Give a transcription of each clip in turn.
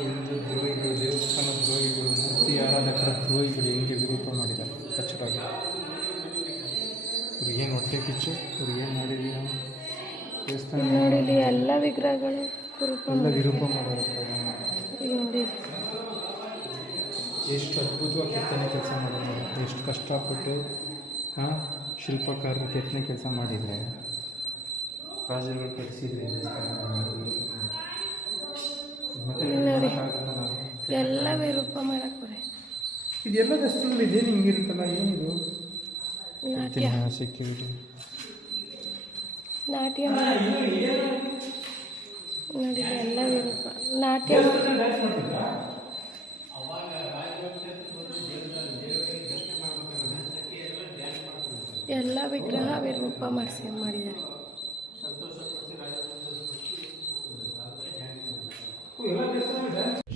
ಹಿಂದೂ ದ್ರೋಹಿಗಳು, ದೇವಸ್ಥಾನ ದ್ರೋಹಿಗಳು, ಮೂರ್ತಿ ಆರಾಧಕರ ದ್ರೋಹಿಗಳು ಹೆಂಗೆ ವಿರೂಪ ಮಾಡಿದ್ದಾರೆ ಕಚ್ಚಡಾಗಿ. ಅವ್ರಿಗೇನು ಹೊಟ್ಟೆ ಕಿಚ್ಚು, ಅವ್ರಿಗೇನು ಮಾಡಿದೀವಿ ನಾವು ದೇವಸ್ಥಾನ ನೋಡಿ. ಎಲ್ಲ ವಿಗ್ರಹಗಳು ಎಲ್ಲ ವಿರೂಪ ಮಾಡೋರು. ನೋಡಿ ಎಷ್ಟು ಅದ್ಭುತವಾಗಿ ಕೆತ್ತನೆ ಕೆಲಸ ಮಾಡೋದು ನೋಡಿ, ಎಷ್ಟು ಕಷ್ಟಪಟ್ಟು ಶಿಲ್ಪಕಾರರು ಕೆತ್ತನೆ ಕೆಲಸ ಮಾಡಿದರೆ ರಾಜರುಗಳು ಕಟ್ಟಿಸಿದ್ರೆ ಎಲ್ಲ ವಿರೂಪ ಮಾಡಕ್ಕೆ ಇದೆಲ್ಲ ದಸ್ತೂರು ಇದೇನು ಹಿಂಗಿರುತ್ತಲ್ಲ, ಏನಿದು ಸೆಕ್ಯೂರಿಟಿ ನಾಟ್ಯ ನೋಡಿ. ಎಲ್ಲ ವಿರೂಪ ನಾಟ್ಯ ಎಲ್ಲ ವಿಗ್ರಹ ವಿರೂಪ ಮಾಡಿದ್ದಾರೆ.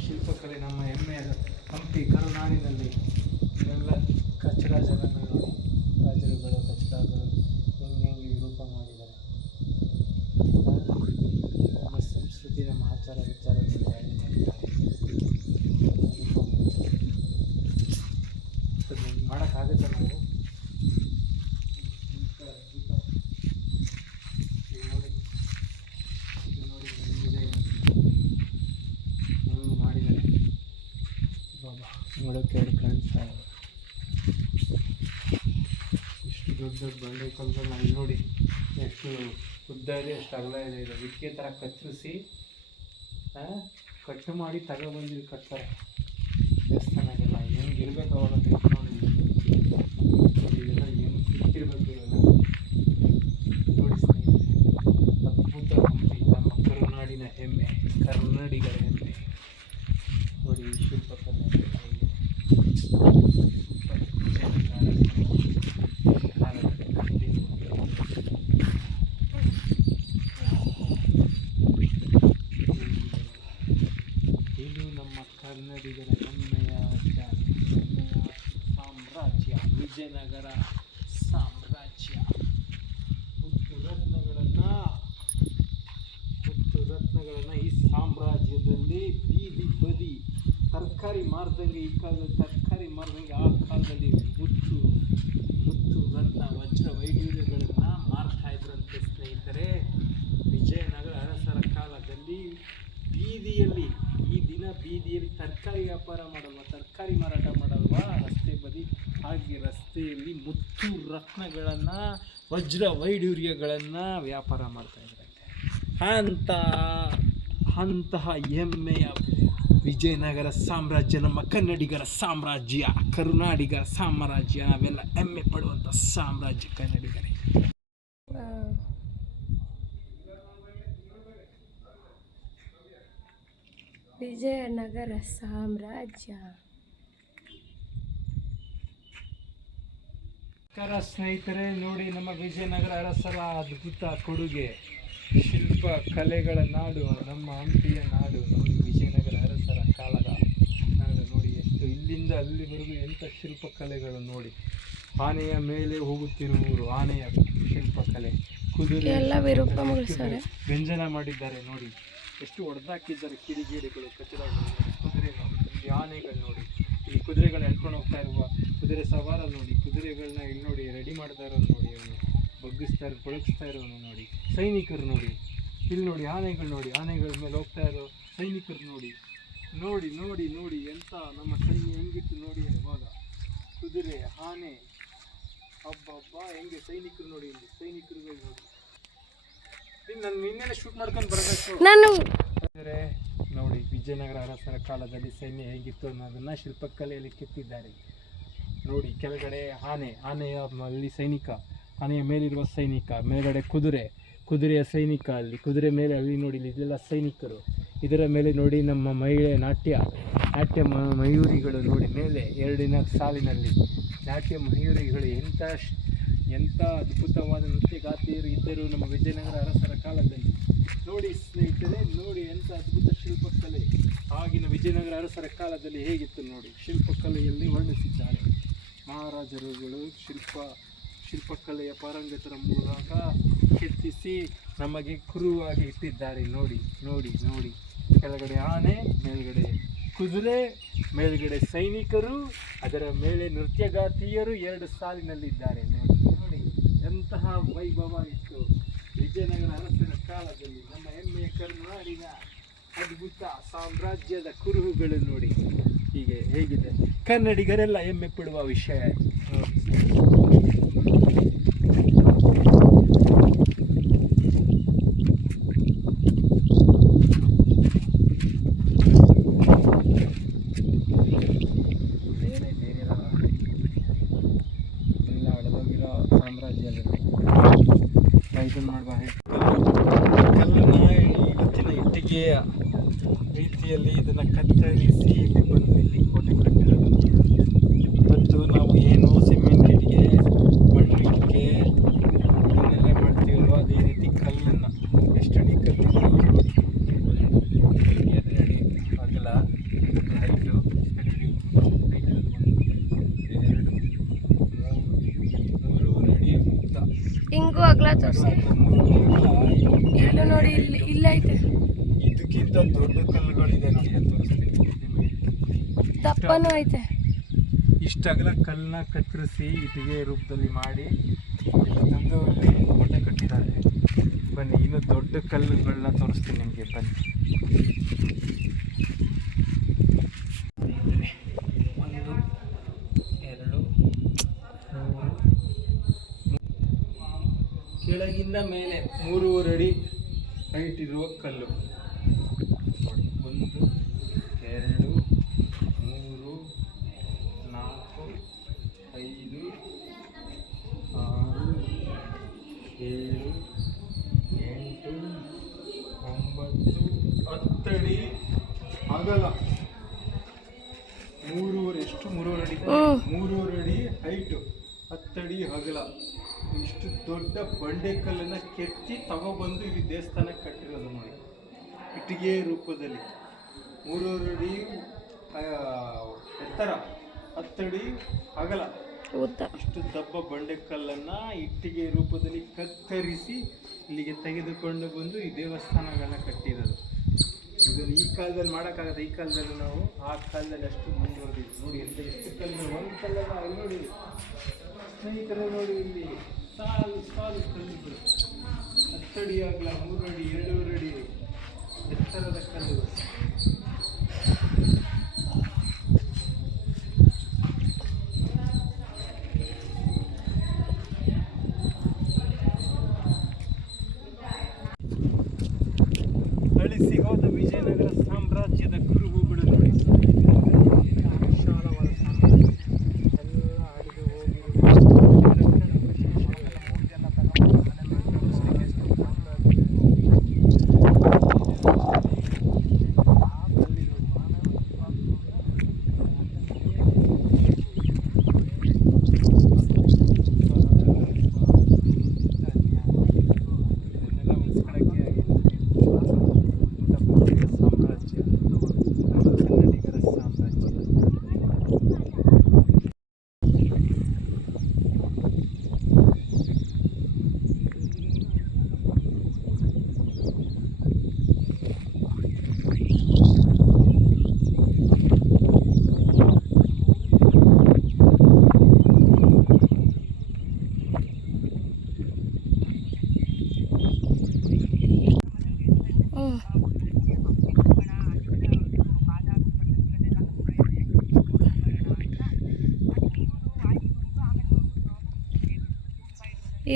ಶಿಲ್ಪಕಲೆ ನಮ್ಮ ಹೆಮ್ಮೆಯ ಹಂಪಿ ಕರುನಾಡಿನಲ್ಲಿ ಎಲ್ಲ ಕಚ್ಚಡ ಜಗನ್ನ ನೋಡಿ, ರಾಜರುಗಳು ಕಚ್ಚಡಗಳು ಹೆಂಗೆ ವಿರೂಪ ಮಾಡಿದ್ದಾರೆ. ನಮ್ಮ ಸಂಸ್ಕೃತಿ, ನಮ್ಮ ಆಚಾರ ವಿಚಾರಗಳು ಮಾಡೋಕ್ಕಾಗುತ್ತೆ ನಾವು. ನೋಡೋಕ್ಕೆ ಎರಡು ಕಾಣಿಸ್ತಾ ಇದೆ. ಇಷ್ಟು ದೊಡ್ಡ ದೊಡ್ಡ ಬಂಡೆ ಕಲ್ಗಳು ನಾವು ನೋಡಿ ಎಷ್ಟು ಉದ್ದ ಇದೆ, ಎಷ್ಟು ಅಗಲ ಇದೆ. ಇದು ಇಟ್ಟಿಗೆ ಥರ ಕತ್ತರಿಸಿ ಕಟ್ಟು ಮಾಡಿ ತಗೊಬಂದು ಕಟ್ತಾರೆ ದೇವಸ್ಥಾನಕ್ಕೆಲ್ಲ. ಹೆಂಗೆ ಇರಬೇಕು ಅವಾಗ ನೋಡಿ, ಇದೆಲ್ಲ ಹೆಂಗೆ ಸಿಕ್ಕಿರ್ಬೇಕು ಇವೆಲ್ಲ ನೋಡಿ ಸ್ನೇಹಿತರೆ. ಅದ್ಭುತ ಹಂಪಿ, ನಮ್ಮ ಕರುನಾಡಿನ ಹೆಮ್ಮೆ, ಕನ್ನಡಿಗರ ಹೆಮ್ಮೆ ನೋಡಿ. ಶಿಲ್ಪಕಲೆ ಇದು ನಮ್ಮ ಕನ್ನಡಿಗರ ಹೆಮ್ಮೆಯ ಸಾಮ್ರಾಜ್ಯ, ವಿಜಯನಗರ ಸಾಮ್ರಾಜ್ಯ. ಮುತ್ತು ರತ್ನಗಳನ್ನು ಈ ಸಾಮ್ರಾಜ್ಯದಲ್ಲಿ ಬೀದಿ ಬದಿ ತರಕಾರಿ ಮಾರ್ದಂಗೆ, ಈ ಕಾಲದಲ್ಲಿ ತರಕಾರಿ ಮಾರ್ದಂಗೆ ಆ ಕಾಲದಲ್ಲಿ ಮುತ್ತು ರತ್ನ ವಜ್ರ ವೈಢೂರ್ಯಗಳನ್ನು ಮಾರ್ತಾ ಇದ್ರಂತೆ ಸ್ನೇಹಿತರೆ. ವಿಜಯನಗರ ಅರಸರ ಕಾಲದಲ್ಲಿ ಬೀದಿಯಲ್ಲಿ, ಈ ದಿನ ಬೀದಿಯಲ್ಲಿ ತರಕಾರಿ ವ್ಯಾಪಾರ ಮಾಡಲ್ವ, ತರಕಾರಿ ಮಾರಾಟ ಮಾಡಲ್ವ ರಸ್ತೆ ಬದಿ, ಹಾಗೆ ರಸ್ತೆಯಲ್ಲಿ ಮುತ್ತು ರತ್ನಗಳನ್ನು ವಜ್ರ ವೈಢೂರ್ಯಗಳನ್ನು ವ್ಯಾಪಾರ ಮಾಡ್ತಾ ಇದ್ರಂತೆ. ಅಂತಹ ಹೆಮ್ಮೆಯ ವಿಜಯನಗರ ಸಾಮ್ರಾಜ್ಯ ನಮ್ಮ ಕನ್ನಡಿಗರ ಸಾಮ್ರಾಜ್ಯ, ಕರುನಾಡಿಗರ ಸಾಮ್ರಾಜ್ಯ. ನಾವೆಲ್ಲ ಹೆಮ್ಮೆ ಪಡುವಂಥ ಸಾಮ್ರಾಜ್ಯ ಕನ್ನಡಿಗರೇ. ವಿಜಯನಗರ ಸಾಮ್ರಾಜ್ಯ. ಸ್ನೇಹಿತರೆ ನೋಡಿ, ನಮ್ಮ ವಿಜಯನಗರ ಅರಸರ ಅದ್ಭುತ ಕೊಡುಗೆ, ಶಿಲ್ಪ ಕಲೆಗಳ ನಾಡು, ನಮ್ಮ ಹಂಪಿಯ ನಾಡು ನೋಡಿ. ವಿಜಯನಗರ ಅರಸರ ಕಾಲದ ನಾಡು ನೋಡಿ, ಎಷ್ಟು ಇಲ್ಲಿಂದ ಅಲ್ಲಿವರೆಗೂ ಎಂಥ ಶಿಲ್ಪಕಲೆಗಳು ನೋಡಿ. ಆನೆಯ ಮೇಲೆ ಹೋಗುತ್ತಿರುವವರು, ಆನೆಯ ಶಿಲ್ಪಕಲೆ, ಕುದುರೆ ಎಲ್ಲ ವಿರೂಪ ವ್ಯಂಜನ ಮಾಡಿದ್ದಾರೆ ನೋಡಿ. ಎಷ್ಟು ಹೊಡೆದಾಕಿದ್ದಾರೆ ಕಿಡಿಗೇಡಿಗಳು, ಕಚಡಗಳು. ಕುದುರೆ ನೋಡಿ, ಈ ಆನೆಗಳು ನೋಡಿ, ಈ ಕುದುರೆಗಳನ್ನ ಎಳ್ಕೊಂಡು ಹೋಗ್ತಾ ಇರುವ ಕುದುರೆ ಸವಾರ ನೋಡಿ. ಕುದುರೆಗಳನ್ನ ಇಲ್ಲಿ ನೋಡಿ ರೆಡಿ ಮಾಡ್ತಾ ಇರೋದು ನೋಡಿ, ಅವನು ಬಳಗಿಸ್ತಾ ಇರೋನು ನೋಡಿ. ಸೈನಿಕರು ನೋಡಿ, ಇಲ್ಲಿ ನೋಡಿ ಆನೆಗಳು ನೋಡಿ, ಆನೆಗಳ ಮೇಲೆ ಹೋಗ್ತಾ ಇರೋ ಸೈನಿಕರು ನೋಡಿ. ನೋಡಿ ನೋಡಿ ನೋಡಿ ಎಂಥ ನಮ್ಮ ಸೈನ್ಯ ಹೆಂಗಿತ್ತು ನೋಡಿ. ಇವಾಗ ಕುದುರೆ, ಆನೆ, ಹಬ್ಬ ಹೆಂಗೆ ಸೈನಿಕರು ನೋಡಿ. ಇಲ್ಲಿ ಸೈನಿಕರುಗಳು ನೋಡಿ. ನಾನು ಇನ್ನೇನೆ ಶೂಟ್ ಮಾಡ್ಕೊಂಡು ಬರಬೇಕು ನೋಡಿ. ವಿಜಯನಗರ ಅರಸರ ಕಾಲದಲ್ಲಿ ಸೈನ್ಯ ಹೇಗಿತ್ತು ಅನ್ನೋದನ್ನ ಶಿಲ್ಪಕಲೆಯಲ್ಲಿ ಕೆತ್ತಿದ್ದಾರೆ ನೋಡಿ. ಕೆಳಗಡೆ ಆನೆಯಲ್ಲಿ ಸೈನಿಕ, ಆನೆಯ ಮೇಲಿರುವ ಸೈನಿಕ, ಮೇಲ್ಗಡೆ ಕುದುರೆಯ ಸೈನಿಕ, ಅಲ್ಲಿ ಕುದುರೆ ಮೇಲೆ ಅಲ್ಲಿ ನೋಡಿ, ಇದೆಲ್ಲ ಸೈನಿಕರು. ಇದರ ಮೇಲೆ ನೋಡಿ ನಮ್ಮ ಮಹಿಳೆ ನಾಟ್ಯ ಮಯೂರಿಗಳು ನೋಡಿ ಮೇಲೆ ಎರಡಿನ ಸಾಲಿನಲ್ಲಿ ನಾಟ್ಯ ಮಯೂರಿಗಳು ಎಂಥ ಅದ್ಭುತವಾದ ನೃತ್ಯಗಾತಿಯರು ಇದ್ದರು ನಮ್ಮ ವಿಜಯನಗರ ಅರಸರ ಕಾಲದಲ್ಲಿ. ನೋಡಿ ಸ್ನೇಹಿತರೆ, ನೋಡಿ ಎಂಥ ಅದ್ಭುತ ಶಿಲ್ಪಕಲೆ ಆಗಿನ ವಿಜಯನಗರ ಅರಸರ ಕಾಲದಲ್ಲಿ ಹೇಗಿತ್ತು ನೋಡಿ. ಶಿಲ್ಪಕಲೆಯಲ್ಲಿ ವರ್ಣಿಸಿದ್ದಾರೆ. ಮಹಾರಾಜರುಗಳು ಶಿಲ್ಪಕಲೆಯ ಪಾರಂಗತರ ಮೂಲಕ ಕೆತ್ತಿಸಿ ನಮಗೆ ಕುರುವಾಗಿ ಇಟ್ಟಿದ್ದಾರೆ. ನೋಡಿ ನೋಡಿ ನೋಡಿ, ಕೆಳಗಡೆ ಆನೆ, ಮೇಲ್ಗಡೆ ಕುದುರೆ, ಮೇಲ್ಗಡೆ ಸೈನಿಕರು, ಅದರ ಮೇಲೆ ನೃತ್ಯಗಾತಿಯರು ಎರಡು ಸಾಲಿನಲ್ಲಿದ್ದಾರೆ. ನೋಡಿ ನೋಡಿ, ಎಂತಹ ವೈಭವ ಇತ್ತು ವಿಜಯನಗರ ಅರಸರ ಕಾಲದಲ್ಲಿ. ನಮ್ಮ ಹೆಮ್ಮೆಯ ಕರುನಾಡಿನ ಅದ್ಭುತ ಸಾಮ್ರಾಜ್ಯದ ಕುರುಹುಗಳು ನೋಡಿ ಹೀಗೆ ಹೇಗಿದೆ. ಕನ್ನಡಿಗರೆಲ್ಲ ಹೆಮ್ಮೆ ಪಡುವ ವಿಷಯ. ಎಲ್ಲ ಒಳಗೋಗಿರೋ ಸಾಮ್ರಾಜ್ಯದಲ್ಲಿ ಇದನ್ನು ಮಾಡುವ ಕಲ್ಲನ್ನ ಇವತ್ತಿನ ಇಟ್ಟಿಗೆಯ ರೀತಿಯಲ್ಲಿ ಇದನ್ನು ಕತ್ತರಿಸಿ ಇಲ್ಲಿ ಬಂದು ಇಲ್ಲಿ ಕೋಟೆ ಕಟ್ಟಿರೋದು. ಮತ್ತು ನಾವು ಏನು ಸಿಮೆಂಟ್ ಇಟ್ಟಿಗೆ, ಮಣ್ಣು ಇಟ್ಟಿಗೆ ಇದನ್ನೆಲ್ಲ ಮಾಡ್ತೀವಲ್ವ, ಅದೇ ರೀತಿ ಕಲ್ಲನ್ನು ಎಷ್ಟಡಿ ಕಲ್ಲಿಗೆ 2 ಅಡಿ ಅಗಲ, ಹೈಟು 2 ಅಡಿ ಉದ್ದ, ಹಿಂಗೂ ಅಗಲ ತೋರಿಸಿ. ಇಲ್ಲ ನೋಡಿ, ಇಲ್ಲಿ ಐತೆ. ಇದಕ್ಕಿಂತ ದೊಡ್ಡ ಕಲ್ಲುಗಳಿದೆ ನೋಡಿ, ಅದು ತೋರಿಸ್ತೀನಿ. ದಪ್ಪನೂ ಐತೆ. ಇಷ್ಟಾಗಲ ಕಲ್ಲನ್ನ ಕತ್ತರಿಸಿ ಇಟ್ಟಿಗೆ ರೂಪದಲ್ಲಿ ಮಾಡಿ ತಂದು ಇಲ್ಲಿ ಕೋಟೆ ಕಟ್ಟಿದ್ದಾರೆ. ಬನ್ನಿ, ಇನ್ನು ದೊಡ್ಡ ಕಲ್ಲುಗಳನ್ನ ತೋರಿಸ್ತೀನಿ ನಿಮಗೆ. ಬನ್ನಿ, 1 2 3 ಕೆಳಗಿಂದ ಮೇಲೆ 3.5 ಅಡಿ ಹೈಟ್ ಇರುವ ಕಲ್ಲು. 1 2 3 4 5 6 7 8 9 10 ಅಡಿ ಅಗಲ, 3.5 ಎಷ್ಟು 3.5 ಅಡಿ, 3.5 ಅಡಿ ಹೈಟು, 10 ಅಡಿ ಅಗಲ. ಇಷ್ಟು ದೊಡ್ಡ ಬಂಡೆಕಲ್ಲನ್ನು ಕೆತ್ತಿ ತಗೊಬಂದು ಇಲ್ಲಿ ದೇವಸ್ಥಾನಕ್ಕೆ ಕಟ್ಟಿರೋದು ನೋಡಿ, ಇಟ್ಟಿಗೆ ರೂಪದಲ್ಲಿ. 3.5 ಅಡಿ ಎತ್ತರ, 10 ಅಡಿ ಅಗಲ, ಇಷ್ಟು ದಪ್ಪ ಬಂಡೆಕಲ್ಲನ್ನು ಇಟ್ಟಿಗೆ ರೂಪದಲ್ಲಿ ಕತ್ತರಿಸಿ ಇಲ್ಲಿಗೆ ತೆಗೆದುಕೊಂಡು ಬಂದು ಈ ದೇವಸ್ಥಾನಗಳನ್ನ ಕಟ್ಟಿರೋದು. ಇದನ್ನು ಈ ಕಾಲದಲ್ಲಿ ಮಾಡೋಕ್ಕಾಗತ್ತೆ. ಈ ಕಾಲದಲ್ಲಿ ನಾವು ಆ ಕಾಲದಲ್ಲಿ ಅಷ್ಟು ಮುಂದುವರೆದಿದ್ವಿ ನೋಡಿ. ಎಷ್ಟು ಕಲ್ಲು, ಒಂದು ಕಲ್ಲಲ್ಲ, ಅಲ್ಲಿ ನೋಡಿ ಸ್ನೇಹಿತರೆ, ನೋಡಿ ಇಲ್ಲಿ ಸಾಲು ಕಲ್ಲುಗಳು, 10 ಅಡಿ ಆಗಲ, 3 ಅಡಿ 2.5 ಅಡಿ ಎತ್ತರದ ಕಲ್ಲುಗಳು. ಅಳಿಸಿ ಹೋದ ವಿಜಯನಗರ ಸಾಮ್ರಾಜ್ಯದ ಕುರುಹುಗಳು ನೋಡಿ. ವಿಶಾಲವಾದ ಸಾಮ್ರಾಜ್ಯ, ಎಲ್ಲ ಅಡಿಗೆ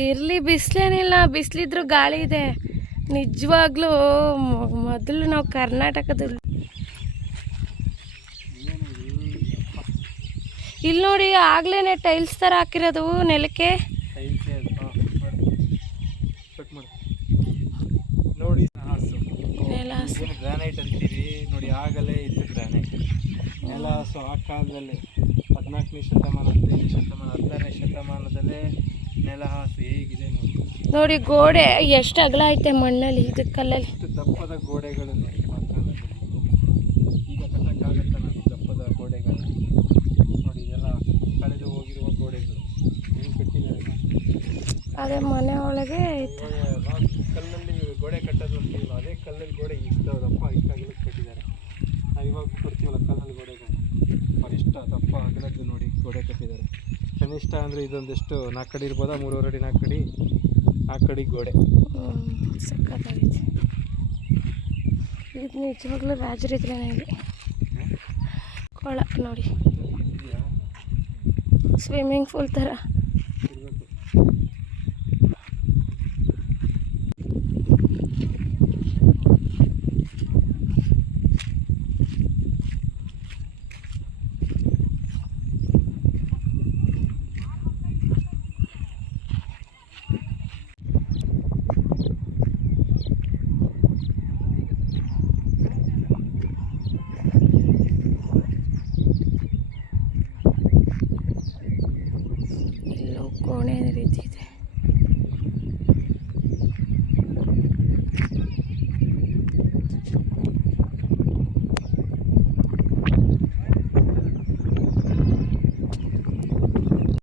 ಇರಲಿ, ಬಿಸಿಲೇನಿಲ್ಲ. ಬಿಸಿಲಿದ್ರು ಗಾಳಿ ಇದೆ. ನಿಜವಾಗ್ಲೂ ಮೊದಲು ನಾವು ಕರ್ನಾಟಕದಲ್ಲಿ ಇಲ್ಲಿ ನೋಡಿ, ಆಗ್ಲೇ ಟೈಲ್ಸ್ ಥರ ಹಾಕಿರೋದು ನೆಲಕ್ಕೆ. ನೋಡಿ, ನೆಲ ಹಾಸು. ಏನು ಗ್ರಾನೈಟ್ ಅಂತೀವಿ ನೋಡಿ, ಆಗಲೇ ಇತ್ತು ಗ್ರಾನೈಟ್. ನೆಲ ಹಾಸು ಆ ಕಾಲದಲ್ಲೇ 14ನೇ ಶತಮಾನ, 15ನೇ ಶತಮಾನ, 16ನೇ ಶತಮಾನದಲ್ಲೇ ನೆಲ ಹಾಸು ಹೇಗಿದೆ ನೋಡಿ. ನೋಡಿ ಗೋಡೆ ಎಷ್ಟು ಅಗಲ ಐತೆ ಮಣ್ಣಲ್ಲಿ, ಇದು ಕಲ್ಲಲ್ಲಿ. ಇಷ್ಟು ದಪ್ಪದ ಗೋಡೆಗಳು ನೋಡಿ ಆ ಕಾಲದಲ್ಲಿ. ಈಗ ಕಟ್ಟಕ್ಕಾಗತ್ತ ನಮಗೆ ದಪ್ಪದ ಗೋಡೆಗಳು ನೋಡಿ, ಇದೆಲ್ಲ ಕಳೆದು ಹೋಗಿರುವ ಗೋಡೆಗಳು ಹೆಂಗೆ ಕಟ್ಟಿದ್ದಾರೆ ನೋಡಿ. ಅದೇ ಮನೆ ಒಳಗೆ ಐತೆ. ಇವಾಗ ನಾವು ಕಲ್ಲಲ್ಲಿ ಗೋಡೆ ಕಟ್ಟೋದು ಅಂತೀವಲ್ಲ, ಅದೇ ಕಲ್ಲಲ್ಲಿ ಗೋಡೆ ಇಷ್ಟು ದಪ್ಪ ಇಷ್ಟಾಗಲು ಕಟ್ಟಿದ್ದಾರೆ. ನಾವು ಇವಾಗ ಕೊಡ್ತೀವಲ್ಲ ಕಲ್ಲಲ್ಲಿ ಗೋಡೆಗಳು, ಅವ್ರು ಇಷ್ಟ ದಪ್ಪ ಅಗಲದ್ದು ನೋಡಿ ಗೋಡೆ ಕಟ್ಟಿದ್ದಾರೆ. ಕನಿಷ್ಠ ಅಂದರೆ ಇದೊಂದೆಷ್ಟು 4 ಅಡಿ ಇರ್ಬೋದಾ, 3.5 ಅಡಿ 4 ಅಡಿ 4 ಅಡಿ ಗೋಡೆ. ಸಕ್ಕತ್ತಾಗೈತೆ. ಇದು ನಿಜವಾಗ್ಲೂ ರಾಜರಿದ್ರೇನೆ ಇಲ್ಲಿ. ಕೊಳ ನೋಡಿ, ಇದೆಯಾ ಸ್ವಿಮ್ಮಿಂಗ್ ಪೂಲ್ ಥರ. ಇರಬೇಕು. ಎಲ್ಲೋ ಕೋಣೆ ರೀತಿ